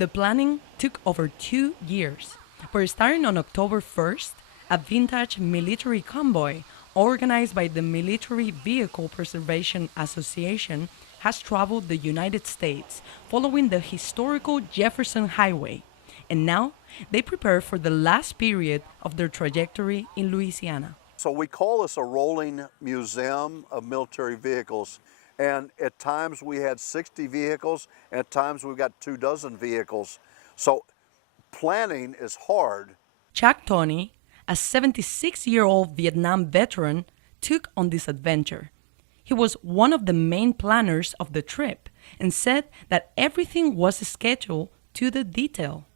The planning took over 2 years, but starting on October 1st, a vintage military convoy organized by the Military Vehicle Preservation Association has traveled the United States following the historical Jefferson Highway, and now they prepare for the last period of their trajectory in Louisiana. So we call this a rolling museum of military vehicles. And at times we had 60 vehicles, and at times we've got 24 vehicles. So planning is hard. Chuck Tony, a 76-year-old Vietnam veteran, took on this adventure. He was one of the main planners of the trip and said that everything was scheduled to the detail.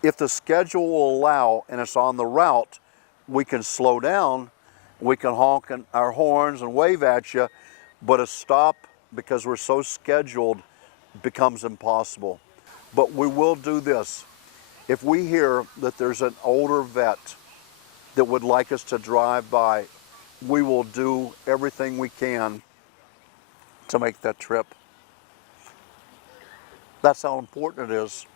If the schedule will allow and it's on the route, we can slow down, we can honk our horns and wave at you, but a stop, because we're so scheduled, becomes impossible. But we will do this. If we hear that there's an older vet that would like us to drive by, we will do everything we can to make that trip. That's how important it is.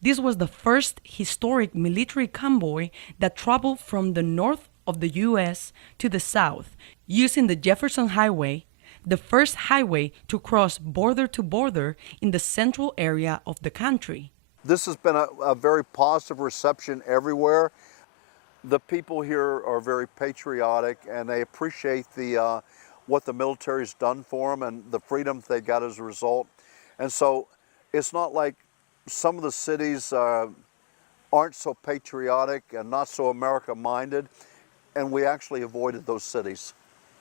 This was the first historic military convoy that traveled from the north of the U.S. to the south, using the Jefferson Highway, the first highway to cross border to border in the central area of the country. This has been a very positive reception everywhere. The people here are very patriotic, and they appreciate what the military's done for them and the freedoms they got as a result. And so it's not like some of the cities aren't so patriotic and not so America-minded, and we actually avoided those cities.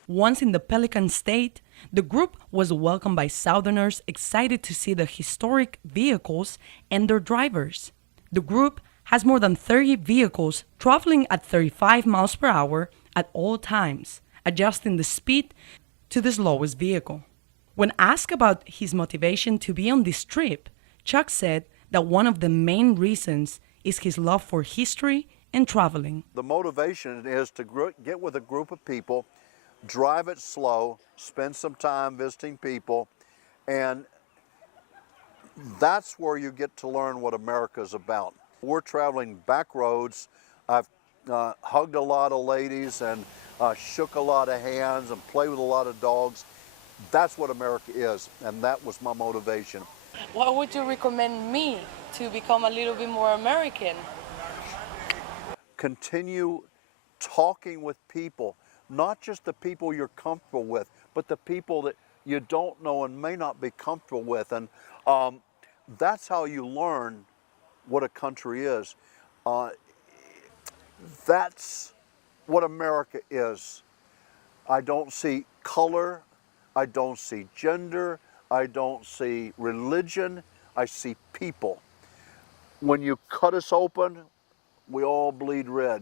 Once in the Pelican State, the group was welcomed by Southerners excited to see the historic vehicles and their drivers. The group has more than 30 vehicles traveling at 35 miles per hour at all times, adjusting the speed to the slowest vehicle. When asked about his motivation to be on this trip, Chuck said that one of the main reasons is his love for history and traveling. The motivation is to get with a group of people, drive it slow, spend some time visiting people, and that's where you get to learn what America's about. We're traveling back roads. I've hugged a lot of ladies and shook a lot of hands and played with a lot of dogs. That's what America is, and that was my motivation. What would you recommend me to become a little bit more American? Continue talking with people, not just the people you're comfortable with, but the people that you don't know and may not be comfortable with. And that's how you learn what a country is. That's what America is. I don't see color, I don't see gender, I don't see religion, I see people. When you cut us open, we all bleed red.